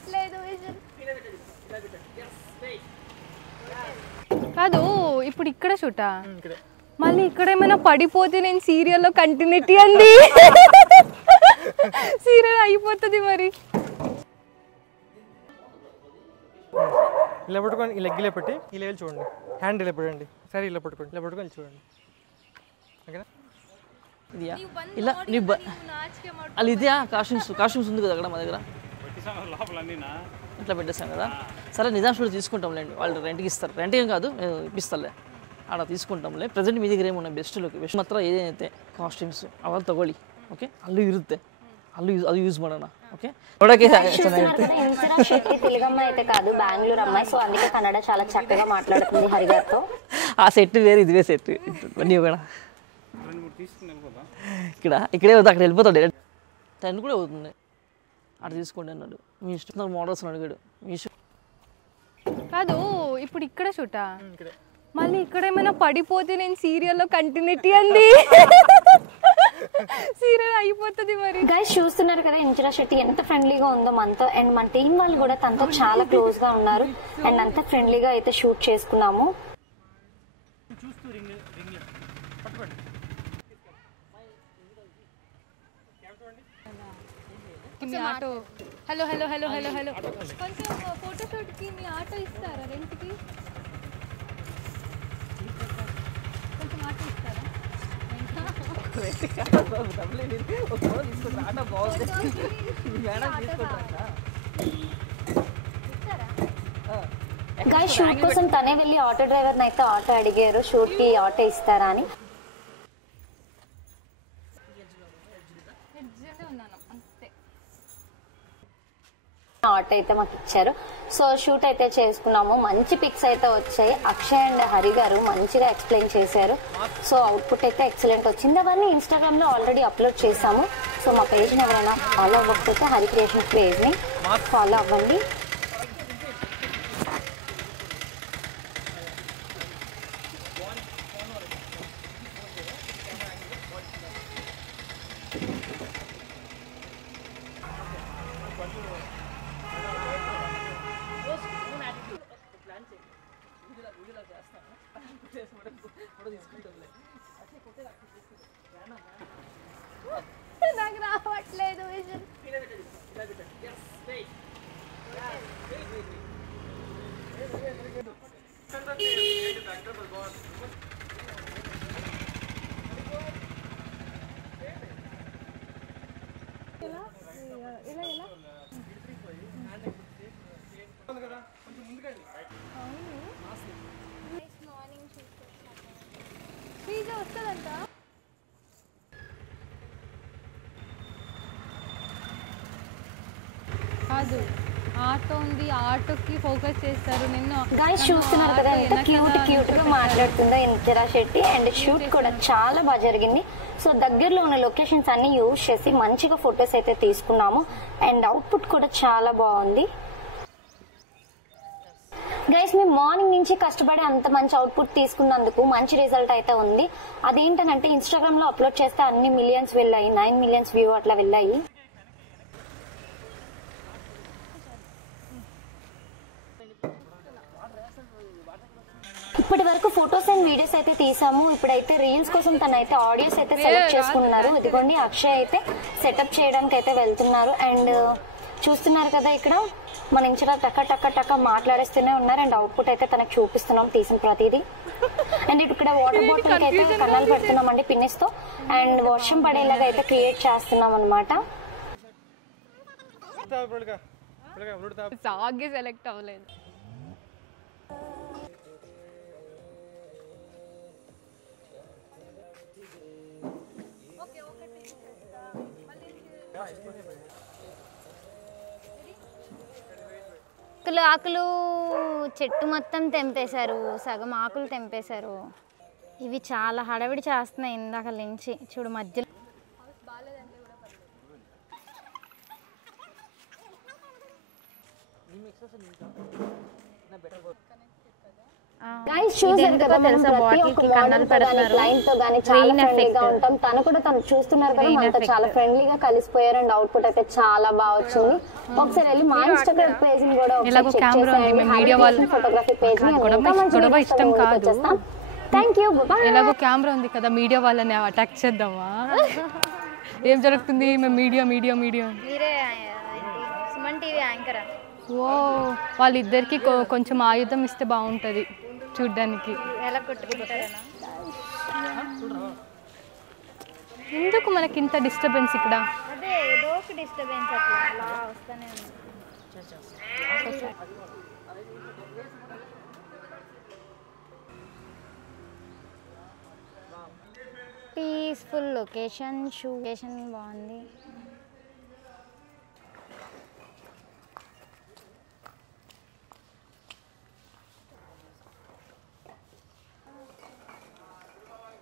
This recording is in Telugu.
రావట్లేదు కాదు ఇప్పుడు ఇక్కడ షూటా మళ్ళీ ఇక్కడ ఏమైనా పడిపోతే నేను సీరియల్లో కంటిన్యూటీ అండి సీరియల్ అయిపోతుంది మరి ఇలా పట్టుకొని ఈ లెగ్ ఇలా పెట్టి ఈ లెవెల్ చూడండి హ్యాండ్ ఇలా పెట్టండి సరే ఇలా పట్టుకోండి ఇలా పట్టుకొని చూడండి ఓకేనా ఇలా అది ఇదే కాస్ట్యూమ్స్ ఉంది కదా అక్కడ మా దగ్గర ఇట్లా పెట్టేస్తాం కదా సరే నిజాం షూట్ తీసుకుంటాంలేండి వాళ్ళు రెంట్కి ఇస్తారు రెంట్ ఏం కాదు ఇప్పిస్తాలే ఆడ తీసుకుంటాంలే ಪ್ರೆಸೆಂಟ್ మీ దగ్గర ఏమున్నాయి ಬೆಸ್ಟ್ ಮಾತ್ರ ಏನೇನೈತೆ ಕಾಸ್ಟ್ಯೂಮ್ಸ್ ಅವೆಲ್ಲ ತಗೊಳ್ಳಿ ಓಕೆ ಅಲ್ಲೂ ಇರುತ್ತೆ ಅದು ಯೂಸ್ ಮಾಡೋಣ ಓಕೆ ನೋಡಕ್ಕೆ ಚೆನ್ನಾಗಿರುತ್ತೆ ఇందిరా శెట్టి తెలుగు అమ్మాయి అయితే కాదు బెంగళూరు అమ్మాయి సో అందుకే కన్నడ చాలా చక్కగా మాట్లాడుతుంది హరిగారితో ఆ సెట్ వేరు ఇది వేరే సెట్ నీవు కూడా ఇక్కడే అవుతుంది అక్కడ వెళ్ళిపోతాడు డైరెక్ట్ 10 కూడా అవుతుంది అక్కడ తీసుకోండి అన్నాడు మీ ఇష్టం మోడల్స్ అడిగాడు మీ ఇష్టం కాదు ఇప్పుడు ఇక్కడ షూటా మళ్ళీ ఇక్కడ ఏమైనా పడిపోతే నేను సీరియల్లో కంటిన్యూటీ అండి సీరియల్ అయిపోతుంది మరి గైస్ చూస్తున్నారు కదా ఇందిరా శెట్టి ఎంత ఫ్రెండ్లీగా ఉందో మనతో అండ్ మన టీం వాళ్ళు కూడా తనతో చాలా క్లోజ్ గా ఉన్నారు అండ్ అంత ఫ్రెండ్లీగా అయితే షూట్ చేసుకున్నాము auto hello hello hello hello hello కొంచెం ఫోటోషూట్కి మీ ఆటో ఇస్తారా రెంట్కి కొంచెం ఆటో ఇస్తారా గైస్ షూట్ కోసం తనే వెళ్ళి ఆటో డ్రైవర్ని అయితే ఆటో అడిగారు షూట్ కి ఆటో ఇస్తారా అని ఆటో అయితే మాకు ఇచ్చారు సో షూట్ అయితే చేసుకున్నాము మంచి పిక్స్ అయితే వచ్చాయి అక్షయ్ అండ్ హరి గారు మంచిగా ఎక్స్ప్లెయిన్ చేశారు సో అవుట్పుట్ అయితే ఎక్సలెంట్ వచ్చింది అవన్నీ ఇన్స్టాగ్రామ్ లో ఆల్రెడీ అప్లోడ్ చేసాము సో మా పేజ్ ని ఎవరైనా ఫాలో అవ్వకపోతే హరి క్రియేషన్ పేజ్ ని ఫాలో అవ్వండి నాకు రావట్లేదు వస్తుందంట కాదు ఆటో ఉంది ఆటోకి ఫోకస్ చేస్తారు నిన్ను గైస్ చూస్తున్నారు కదా ఎంత క్యూట్ గా మాట్లాడుతుందో ఇందిరా శెట్టి అండ్ షూట్ కూడా చాలా బాగా జరిగింది సో దగ్గరలో ఉన్న లొకేషన్స్ అన్ని యూజ్ చేసి మంచిగా ఫొటోస్ అయితే తీసుకున్నాము అండ్ అవుట్పుట్ కూడా చాలా బాగుంది గైస్ మేము మార్నింగ్ నుంచి కష్టపడి అంత మంచి అవుట్పుట్ తీసుకున్నందుకు మంచి రిజల్ట్ అయితే ఉంది అదేంటంటే ఇన్స్టాగ్రామ్ లో అప్లోడ్ చేస్తే అన్ని మిలియన్స్ వెళ్ళాయి 9 మిలియన్స్ వ్యూ అట్లా వెళ్ళాయి ఇప్పటి వరకు ఫొటోస్ అండ్ వీడియోస్ అయితే తీసాము ఇప్పుడైతే రీల్స్ కోసం తనైతే ఆడియోస్ అయితే సెలెక్ట్ చేసుకున్నారు ఇదిగోండి అక్షయ్ అయితే సెటప్ చేయడానికి అయితే వెళ్తున్నారు అండ్ చూస్తున్నారు కదా ఇక్కడ మన ఇంచరా టక్క టక్క టక్క మాట్లాడేస్తూనే ఉన్నారు అండ్ అవుట్పుట్ అయితే తనకు చూపిస్తున్నాం తీసిన ప్రతిదీ అండ్ ఇక్కడ వాటర్ బాటిల్ అయితే కన్నాలు పెడుతున్నాం అండి పిన్నిస్ తో అండ్ వర్షం పడేలాగా అయితే క్రియేట్ చేస్తున్నాం అనమాట సాగే సెలెక్ట్ అవ్వలేదు ఆకులు చెట్టు మొత్తం తెంపేశారు సగం ఆకులు తెంపేశారు ఇవి చాలా హడావిడి చేస్తున్నాయి ఇందాక నుంచి చూడు మధ్యలో గైస్ చూసారు కదా మనం తెలుసా ప్రతి ఒక్క మోడల్ తో గానీ క్లయింట్ తో గానీ చాలా ఫ్రెండ్లీగా ఉంటాం. తను కూడా తను చూస్తున్నారు కదా మనతో చాలా ఫ్రెండ్లీగా కలిసిపోయారు అండ్ అవుట్పుట్ అయితే చాలా బాగా వచ్చింది. ఒకసారి వెళ్ళి మా ఇన్స్టాగ్రామ్ పేజ్ ని కూడా ఒకసారి చెక్ చేసేయండి. మీడియా వాళ్ళ ఫోటోగ్రఫీ పేజ్ ని గొడవ ఇష్టం కాదు. Thank you. ఎలాగో కెమెరా ఉంది కదా, మీడియా వాళ్ళని అటాక్ చేద్దామా? ఏం జరుగుతుంది? మేము మీడియా మీడియా మీడియా మీరే సుమన్ టీవీ యాంకర్. ఓ వాళ్ళిద్దరికి కొంచెం ఆయుధం ఇస్తే బాగుంటుంది చూడ్డానికి. ఎలా కొట్టుకుంటారనా? ఎందుకు మనకి ఇంత డిస్టర్బెన్స్ ఇక్కడ? అదే ఏదో ఒక డిస్టర్బెన్స్ అట్లా వస్తూనే ఉంది. పీస్ఫుల్ లొకేషన్ బాగుంది.